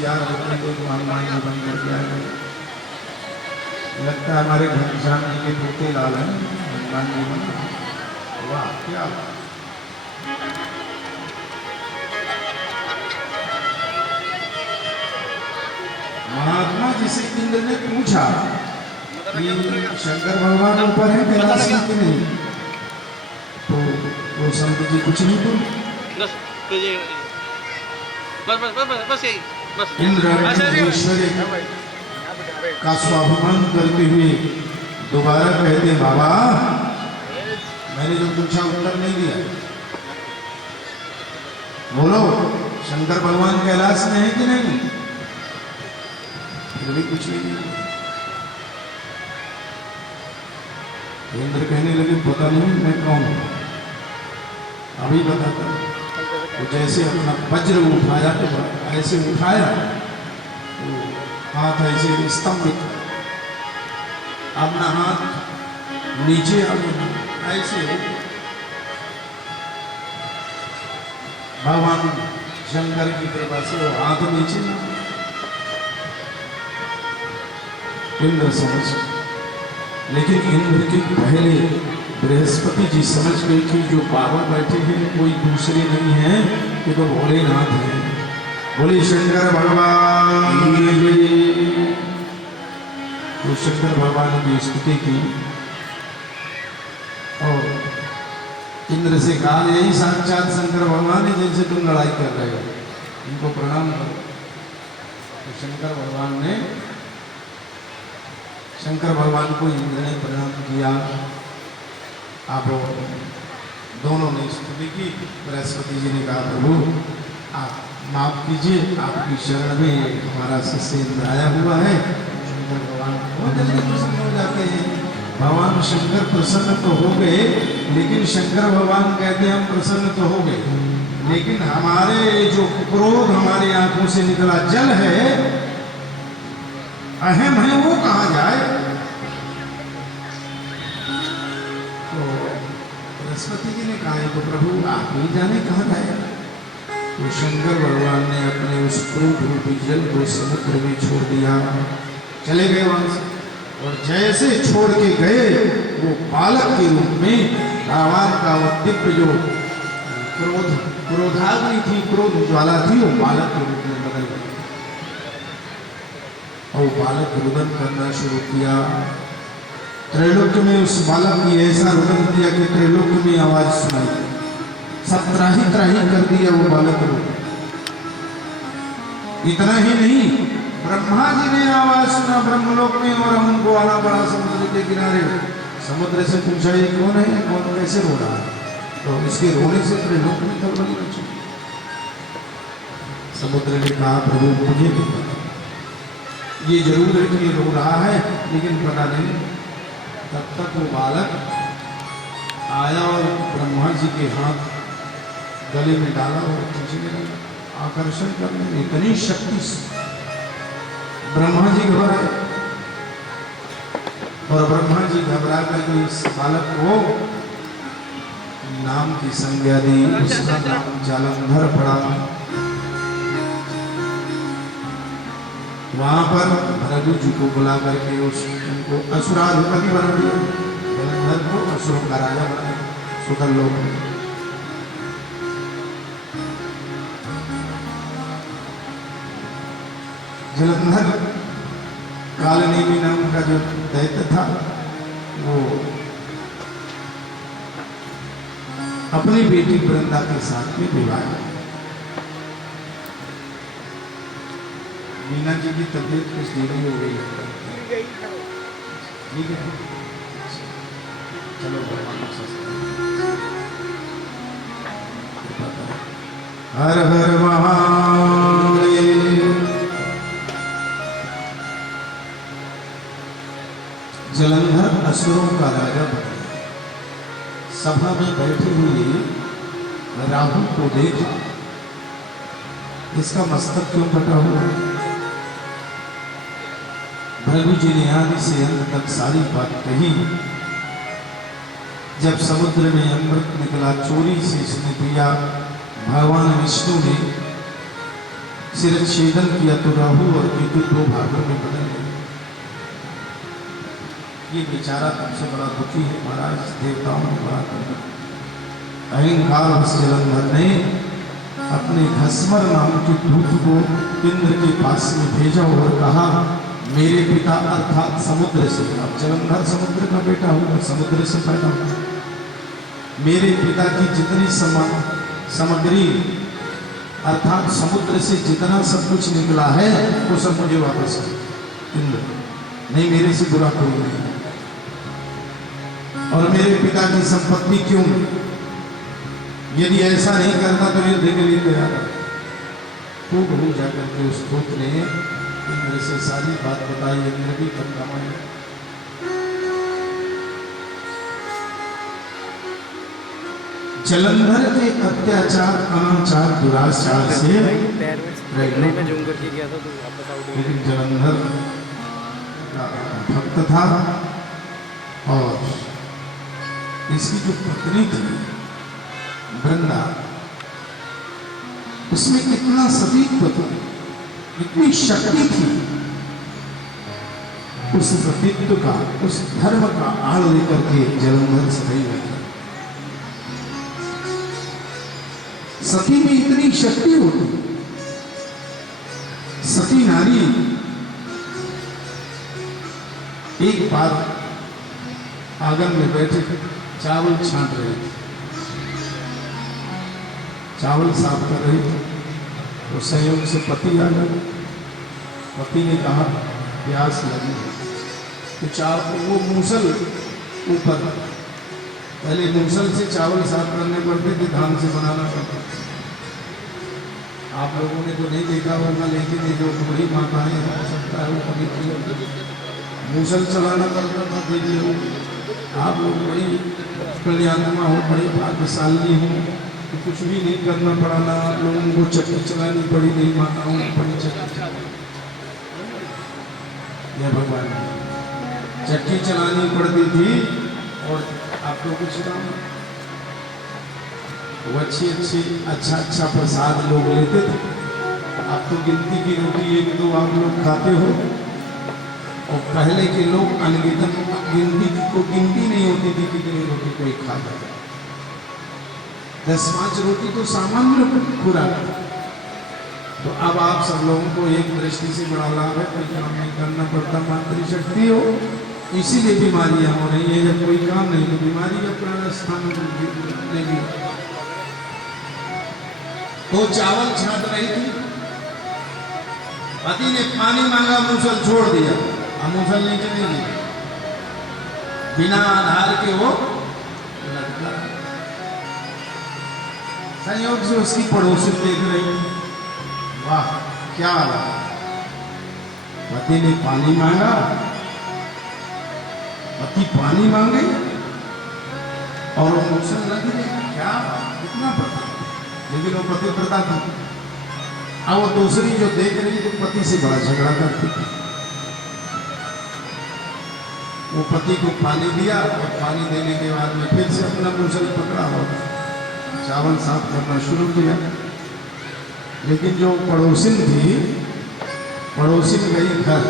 होशियार होते हैं तो हनुमान जी बन करके आ गए। लगता है हमारे घनश्याम जी के पोते लाल हैं, हनुमान जी बन गए। वाह क्या महात्मा जी से इंद्र ने पूछा कि शंकर भगवान ऊपर है कैलाश में कि नहीं, तो वो संत जी कुछ नहीं बोले। इंद्र ईश्वर का स्वाभिमान करते हुए दोबारा कहते बाबा मैंने जो पूछा उत्तर नहीं दिया, बोलो शंकर भगवान कैलाश में है कि नहीं, फिर भी कुछ नहीं। इंद्र कहने लगे पता नहीं मैं कौन हूं, अभी बताता हूं। तो जैसे अपना वज्र उठाया तो ऐसे उठाया तो हाथ ऐसे स्तंभ, अपना हाथ नीचे ऐसे भगवान शंकर की कृपा से वो हाथ नीचे। इंद्र समझ, लेकिन इंद्र के पहले बृहस्पति जी समझ गए कि जो बाबा बैठे हैं कोई दूसरे नहीं है कि तो भोलेनाथ है। बोले शंकर भगवान तो शंकर भगवान की स्तुति की और इंद्र से कहा यही साक्षात शंकर भगवान है जिनसे तुम लड़ाई कर रहे हो, इनको प्रणाम करो। तो शंकर भगवान ने शंकर भगवान को इंद्र ने प्रणाम किया। आप दोनों ने स्तुति की। बृहस्पति जी ने कहा प्रभु आप माफ कीजिए, आपकी शरण में हमारा शिष्य इंद्र आया हुआ है। शंकर भगवान बहुत जल्दी प्रसन्न हो जाते हैं। भगवान शंकर प्रसन्न तो हो गए, लेकिन शंकर भगवान कहते हैं हम प्रसन्न तो हो गए, लेकिन हमारे जो क्रोध हमारी आंखों से निकला जल है, अहम है, वो कहाँ जाए। तो बृहस्पति जी ने कहा तो प्रभु आप ही जाने कहाँ जाएगा। तो शंकर भगवान ने अपने उस क्रोध रूपी जल को समुद्र में छोड़ दिया, चले गए वहां से। और जैसे छोड़ के गए वो बालक के रूप में भगवान का वो दिव्य जो क्रोधाग्नि थी, क्रोध ज्वाला थी, वो बालक के रूप में बदल गई और बालक रुदन करना शुरू किया। त्रैलोक्य में उस बालक की ऐसा रुदन किया कि त्रैलोक्य में आवाज सुनाई, सब त्राही त्राही कर दिया वो बालक को। इतना ही नहीं, ब्रह्मा जी ने आवाज सुना ब्रह्मलोक में और उनको आना पड़ा समुद्र के किनारे। समुद्र से पूछा ये कौन है, कौन कैसे रो रहा है, तो इसके रोने से त्रैलोक्य में खलबली मची। समुद्र ने कहा प्रभु मुझे नहीं पता, ये जरूर है कि ये रो रहा है, लेकिन पता नहीं। तब तक वो बालक आया और ब्रह्मा जी के हाथ गले में डाला और खींचने लगा, आकर्षण करने में इतनी शक्ति से ब्रह्मा जी घबराए। और ब्रह्मा जी घबरा कर इस बालक को नाम की संज्ञा दी, उसका नाम जालंधर पड़ा। वहां पर भृगु जी को बुला करके उनको असुराधिपति बना दिया, जालंधर को असुरों का राजा बनाया सुतल लोक में। जलंधर कालनेमी नाम का जो दैत्य था वो अपनी बेटी वृंदा के साथ में विवाह। मीना जी की तबीयत कुछ धीमी हो गई है, ठीक है, चलो हर हर महादेव। जलंधर असुरों का राजा बना। सभा में बैठे हुए राहु को देखा, इसका मस्तक क्यों कटा हुआ। भृगु जी ने आदि से अंत तक सारी बात कही। जब समुद्र में अमृत निकला चोरी से इसने पिया, भगवान विष्णु ने शिरच्छेदन किया तो राहु और केतु 2 भागों में बदल गए। ये बेचारा तुमसे बड़ा दुखी है महाराज, देवताओं ने बड़ा अहंकार से जलंधर ने अपने घसमर नाम के दूत को इंद्र के पास में भेजा और कहा, मेरे पिता अर्थात समुद्र से, अब जलंधर समुद्र का बेटा हुआ, समुद्र से पैदा हुआ, मेरे पिता की जितनी सामग्री अर्थात समुद्र से जितना सब कुछ निकला है वो सब मुझे वापस करो। इंद्र, नहीं मेरे से बुरा कोई नहीं, और मेरे पिता की संपत्ति क्यों? यदि ऐसा नहीं करता तो युद्ध के लिए तैयार है। खूब हो जाकर के उस दूत ने इंद्र से सारी बात बताई। इंद्र भी बदनामाई, जलंधर के अत्याचार, अनाचार, दुराचार से लेकिन जलंधर भक्त था और इसकी जो पत्नी थी वृंदा, उसमें कितना सतीत्व था, इतनी शक्ति थी। उस सतीत्व का, उस धर्म का आड़ लेकर के जलंधर सदैव था। सती में इतनी शक्ति होती, सती नारी एक बार आंगन में बैठे चावल छांट रहे थे, चावल साफ कर रहे थे, तो संयोग से पति आ गए। पति ने कहा प्यास लगी, तो वो मूसल ऊपर, पहले मूसल से चावल साफ करने पड़ते थे, धान से बनाना पड़ता। आप लोगों ने तो नहीं देखा होगा, लेकिन ये जो बड़ी माताएं हो सकता है वो कभी मूसल चलाना पड़ता था। देख लो आप लोग बड़ी कल्याणमा हो, बड़ी भाग्यशाली हो, तो कुछ भी नहीं करना पड़ा ना, आप लोगों को चक्की चलानी पड़ी नहीं, माताओं को बड़ी चक्की, यह भगवान चक्की चलानी पड़ती थी। और आप लोग कुछ काम वो अच्छा प्रसाद लोग लेते थे। आप तो गिनती की रोटी 1-2 आप लोग खाते हो, और पहले के लोग अनगिनत गिनती नहीं होती थी कितनी रोटी कोई खाता है। 10-5 रोटी तो सामान्य खुराक। तो अब आप सब लोगों को एक दृष्टि से बड़ा लाभ है, कोई काम नहीं करना पड़ता, मातृशक्ति हो, इसीलिए बीमारियां हो रही है। जब कोई काम नहीं तो बीमारी अपना स्थान लेगी। तो चावल छांट रही थी, पति ने पानी मांगा, मूसल छोड़ दिया, अब मूसल नहीं चलेगी, बिना आधार के वो लटका। संयोग से उसकी पड़ोसी देख रही, वाह क्या बात, पति ने पानी मांगा, पति पानी मांगे और वो मूसल लग गई, क्या कितना पता, लेकिन वो पतिव्रता था। अब वो दूसरी जो देख रही तो पति से बड़ा झगड़ा करती थी। वो पति को पानी दिया और पानी देने के बाद में फिर से अपना मूसल पकड़ा और चावल साफ करना शुरू किया। लेकिन जो पड़ोसिन थी, पड़ोसिन गई घर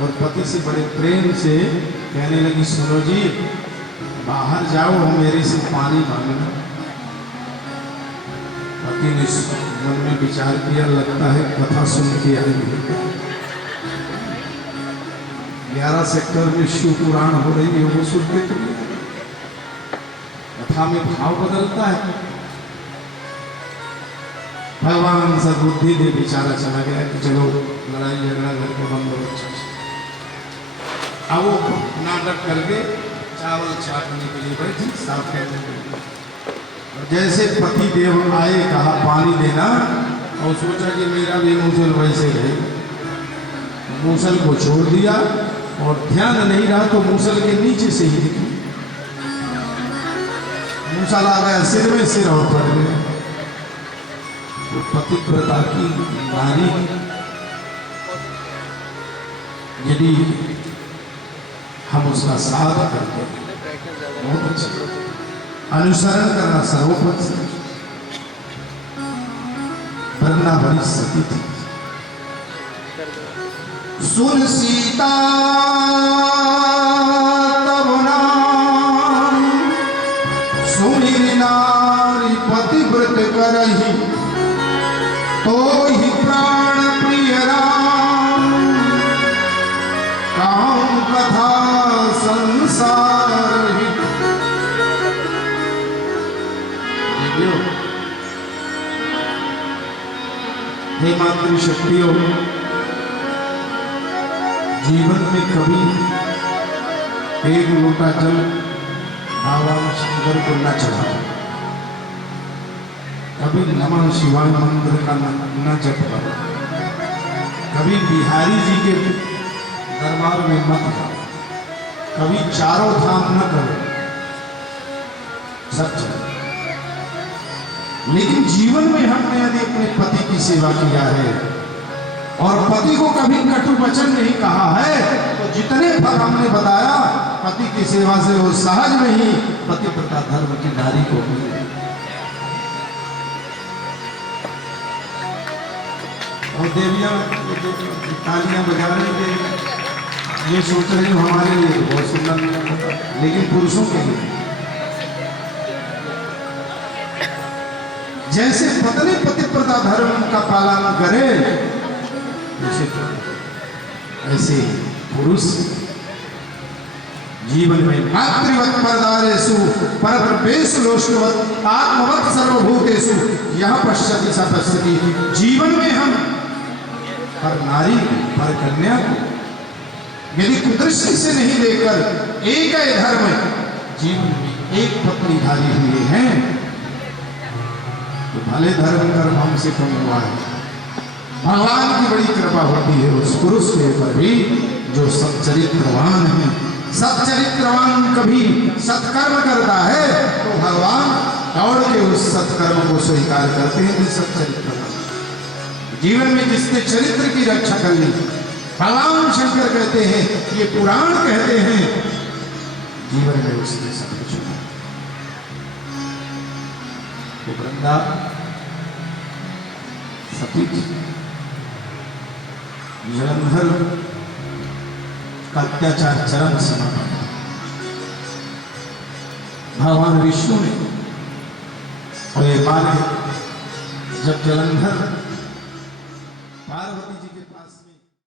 और पति से बड़े प्रेम से कहने लगी, सुनो जी बाहर जाओ, मेरे से पानी मांगना। पति ने मन में विचार किया, लगता है कथा सुन के आई है। 11 सेक्टर में शिव पुराण हो रही है, वो सुनते तो कथा में भाव बदलता है। भगवान सद्बुद्धि दे, बेचारा चला गया कि चलो लड़ाई झगड़ा घर को बंद हो। अब वो नाटक करके चावल छाटने के लिए बैठी, साफ करने के लिए। और जैसे पति देव आए, कहा पानी देना, और सोचा कि मेरा भी मूसल वैसे है, मूसल को छोड़ दिया और ध्यान नहीं रहा तो मूसल के नीचे से ही दिखी, मूसल आ गया सिर में, सिर और पड़ गया। तो पतिव्रता की नारी यदि हम उसका साथ करते हैं बहुत अच्छा, अनुसरण करना सर्वोपरि। तमन्ना भरी सती थी। सुन सीता तब नाम सुमिर नारी पतिव्रत करही, तो ही प्राण प्रिय राम काम कथा संसार ही। हे मातृशक्तियों, जीवन में कभी एक लोटा जल भगवान शंकर को न चढ़ाओ, कभी नमः शिवाय मंत्र का न जप करो, कभी बिहारी जी के दरबार में मत जाओ, कभी चारों धाम न करो, सब चलो। लेकिन जीवन में हमने यदि अपने पति की सेवा किया है और पति को कभी कटु वचन नहीं कहा है, तो जितने फल हमने बताया पति की सेवा से वो सहज में ही पतिव्रता धर्म की नारी को मिले। और देवियां तालियां बजा रही थे, ये सोच रही हूँ हमारे लिए बहुत सुंदर, लेकिन पुरुषों के लिए जैसे पत्नी पतिव्रता धर्म का पालन करे, ऐसे पुरुष जीवन में मातृवत परदारेषु परद्रव्येषु लोष्टवत् आत्मवत् सर्वभूतेषु यह पश्यति स पश्यति। जीवन में हम पर नारी पर कन्या को यदि कुदृष्टि से नहीं लेकर एक धर्म जीवन में एक पत्नीधारी हुए हैं, तो भले धर्म कर्म हमसे कम हुआ है, भगवान की बड़ी कृपा होती है उस पुरुष के ऊपर भी जो सच्चरित्रवान है। सच्चरित्रवान कभी सत्कर्म करता है तो भगवान दौड़ के उस सत्कर्म को स्वीकार करते हैं। सच्चरित्रवान जीवन में जिसने चरित्र की रक्षा कर ली, भगवान शंकर कहते हैं, ये पुराण कहते हैं, जीवन में उसने सब कुछ वृंदा सती जलंधर का अत्याचार चरम सीमा पर, भगवान विष्णु ने और ये मार्ग जब जलंधर पार्वती जी के